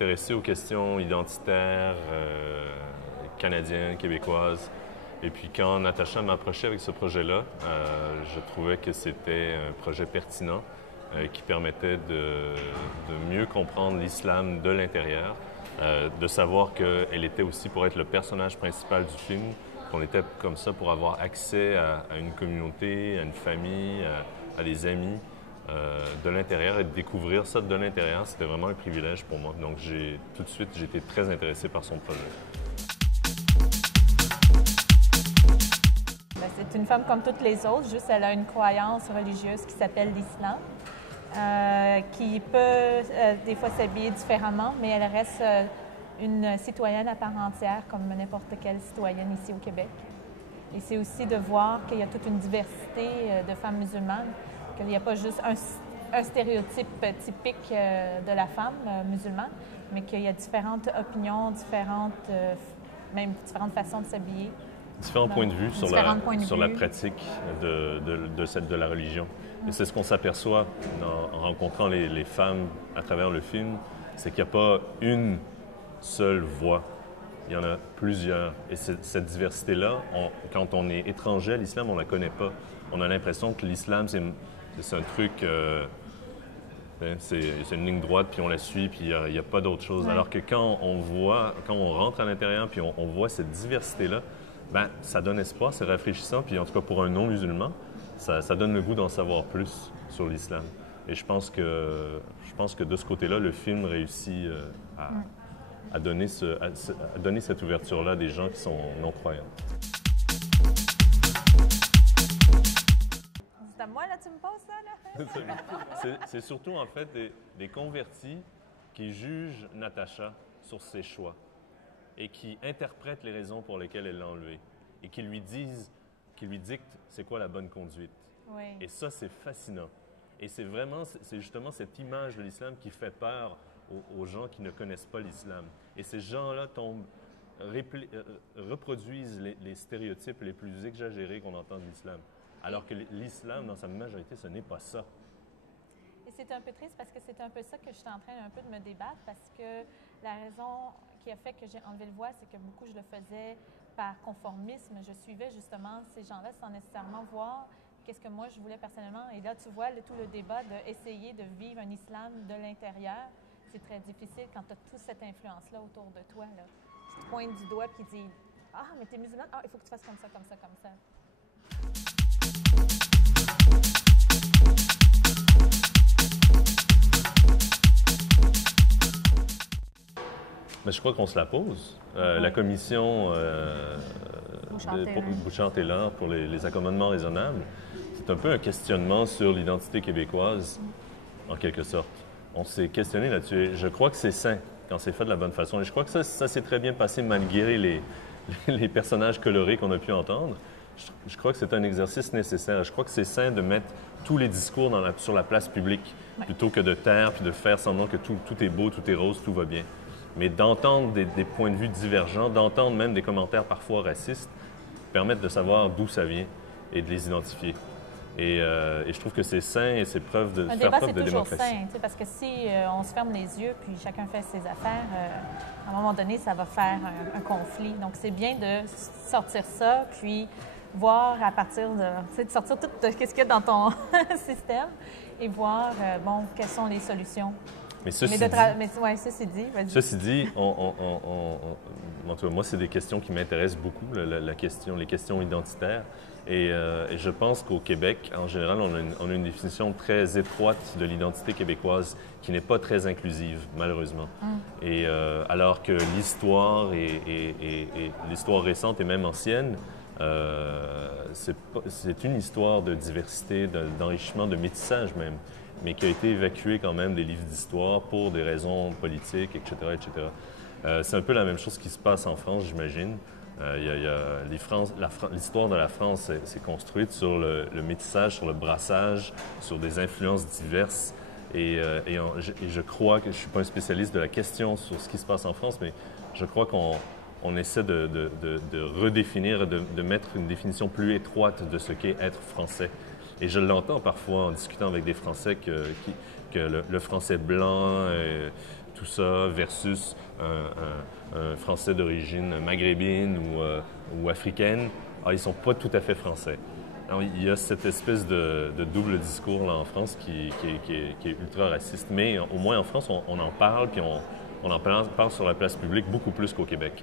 intéressé aux questions identitaires canadiennes, québécoises. Et puis quand Natacha m'approchait avec ce projet-là, je trouvais que c'était un projet pertinent qui permettait de mieux comprendre l'islam de l'intérieur, de savoir qu'elle était aussi pour être le personnage principal du film, qu'on était comme ça pour avoir accès à une communauté, à une famille, à des amis de l'intérieur et de découvrir ça de l'intérieur. C'était vraiment un privilège pour moi. Donc tout de suite, j'ai été très intéressé par son projet. C'est une femme comme toutes les autres, juste elle a une croyance religieuse qui s'appelle l'islam, qui peut des fois s'habiller différemment, mais elle reste une citoyenne à part entière, comme n'importe quelle citoyenne ici au Québec. Et c'est aussi de voir qu'il y a toute une diversité de femmes musulmanes, qu'il n'y a pas juste un stéréotype typique de la femme musulmane, mais qu'il y a différentes opinions, même différentes façons de s'habiller. Différents points de vue sur la pratique de la religion. Et c'est ce qu'on s'aperçoit en rencontrant les femmes à travers le film, c'est qu'il n'y a pas une seule voix. Il y en a plusieurs. Et cette diversité-là, quand on est étranger à l'islam, on ne la connaît pas. On a l'impression que l'islam, c'est un truc... c'est une ligne droite, puis on la suit, puis il n'y a pas d'autre chose. Ouais. Alors que quand on rentre à l'intérieur, puis on voit cette diversité-là, ben, ça donne espoir, c'est rafraîchissant, puis en tout cas pour un non-musulman, ça donne le goût d'en savoir plus sur l'islam. Et je pense que de ce côté-là, le film réussit à donner cette ouverture-là à des gens qui sont non-croyants. C'est à moi, là, tu me poses ça, là? C'est surtout, en fait, des convertis qui jugent Natacha sur ses choix et qui interprètent les raisons pour lesquelles elle l'a enlevé et qui lui dictent c'est quoi la bonne conduite. Oui. Et ça, c'est fascinant. Et c'est justement cette image de l'islam qui fait peur aux gens qui ne connaissent pas l'islam. Et ces gens-là reproduisent les stéréotypes les plus exagérés qu'on entend de l'islam. Alors que l'islam, dans sa majorité, ce n'est pas ça. Et c'est un peu triste parce que c'est un peu ça que je suis en train un peu de me débattre parce que la raison qui a fait que j'ai enlevé le voile, c'est que beaucoup je le faisais par conformisme. Je suivais justement ces gens-là sans nécessairement voir qu'est-ce que moi je voulais personnellement. Et là, tu vois tout le débat d'essayer de vivre un islam de l'intérieur. C'est très difficile quand tu as toute cette influence-là autour de toi, là, qui te pointe du doigt et qui dit « Ah, mais t'es musulmane, il faut que tu fasses comme ça, comme ça, comme ça. » Mais je crois qu'on se la pose. La commission Bouchard-Taylor pour les accommodements raisonnables, c'est un peu un questionnement sur l'identité québécoise, en quelque sorte. On s'est questionné là-dessus. Je crois que c'est sain quand c'est fait de la bonne façon. Et je crois que ça s'est très bien passé malgré les personnages colorés qu'on a pu entendre. Je crois que c'est un exercice nécessaire. Je crois que c'est sain de mettre tous les discours sur la place publique, plutôt que de taire puis de faire semblant que tout est beau, tout est rose, tout va bien. Mais d'entendre des points de vue divergents, d'entendre même des commentaires parfois racistes, permettent de savoir d'où ça vient et de les identifier. Et je trouve que c'est sain et c'est preuve de faire preuve de démocratie. Un débat, c'est toujours sain, parce que si on se ferme les yeux puis chacun fait ses affaires, à un moment donné, ça va faire un conflit. Donc, c'est bien de sortir ça, puis voir à partir de sortir tout ce qu'il y a dans ton système et voir, quelles sont les solutions. Mais ceci dit, en tout cas, moi, c'est des questions qui m'intéressent beaucoup, les questions identitaires. Et je pense qu'au Québec, en général, on a une définition très étroite de l'identité québécoise qui n'est pas très inclusive, malheureusement. Et alors que l'histoire et l'histoire récente et même ancienne, c'est une histoire de diversité, d'enrichissement, de métissage même, mais qui a été évacuée quand même des livres d'histoire pour des raisons politiques, etc., etc. C'est un peu la même chose qui se passe en France, j'imagine. L'histoire de la France s'est construite sur le métissage, sur le brassage, sur des influences diverses. Et je crois que je ne suis pas un spécialiste de la question sur ce qui se passe en France, mais je crois qu'on essaie de redéfinir, de mettre une définition plus étroite de ce qu'est être français. Et je l'entends parfois en discutant avec des Français que le français blanc, tout ça versus un Français d'origine maghrébine ou africaine, ils ne sont pas tout à fait français. Alors, il y a cette espèce de double discours là, en France qui est ultra raciste. Mais au moins en France, on en parle, puis on en parle sur la place publique beaucoup plus qu'au Québec.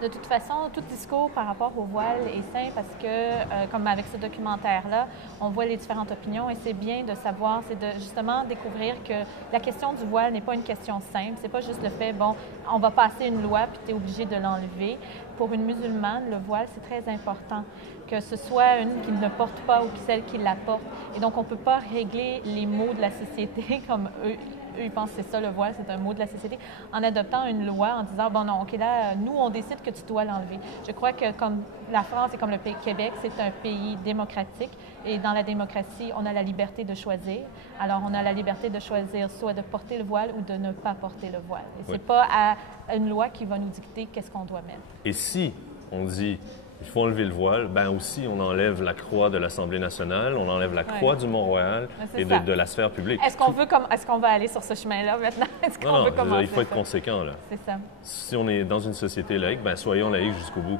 De toute façon, tout discours par rapport au voile est sain parce que, comme avec ce documentaire-là, on voit les différentes opinions et c'est bien de savoir, c'est de justement découvrir que la question du voile n'est pas une question simple. C'est pas juste le fait, bon, on va passer une loi puis tu es obligé de l'enlever. Pour une musulmane, le voile, c'est très important, que ce soit une qui ne le porte pas ou celle qui la porte. Et donc, on ne peut pas régler les maux de la société comme eux ils pensent que c'est ça le voile, c'est un mot de la société, en adoptant une loi en disant, bon non, OK, là, nous, on décide que tu dois l'enlever. Je crois que comme la France et comme le Québec, c'est un pays démocratique et dans la démocratie, on a la liberté de choisir. Alors, on a la liberté de choisir soit de porter le voile ou de ne pas porter le voile. Et c'est pas à une loi qui va nous dicter qu'est-ce qu'on doit mettre. Et si on dit il faut enlever le voile, ben aussi on enlève la croix de l'Assemblée nationale, on enlève la croix du Mont-Royal et de la sphère publique. Est-ce qu'on va aller sur ce chemin-là maintenant? Est-ce qu'on veut commencer? Il faut être conséquent là. C'est ça. Si on est dans une société laïque, ben soyons laïques jusqu'au bout.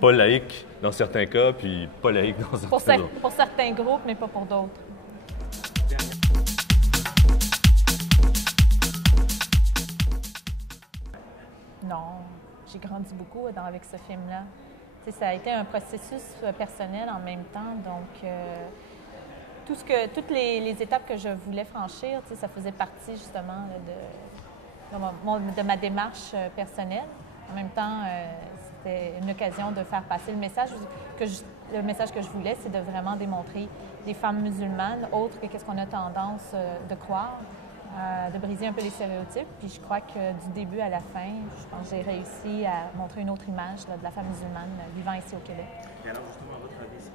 Pas laïque dans certains cas, puis pas laïque dans certains autres. Pour certains groupes, mais pas pour d'autres. Non, j'ai grandi beaucoup avec ce film-là. Ça a été un processus personnel en même temps, donc toutes les étapes que je voulais franchir, ça faisait partie justement de ma démarche personnelle. En même temps, c'était une occasion de faire passer le message le message que je voulais, c'est de vraiment démontrer des femmes musulmanes autres que qu'est-ce qu'on a tendance de croire. De briser un peu les stéréotypes. Puis je crois que du début à la fin, je pense que j'ai réussi à montrer une autre image de la femme musulmane vivant ici au Québec. Et alors justement, à votre avis,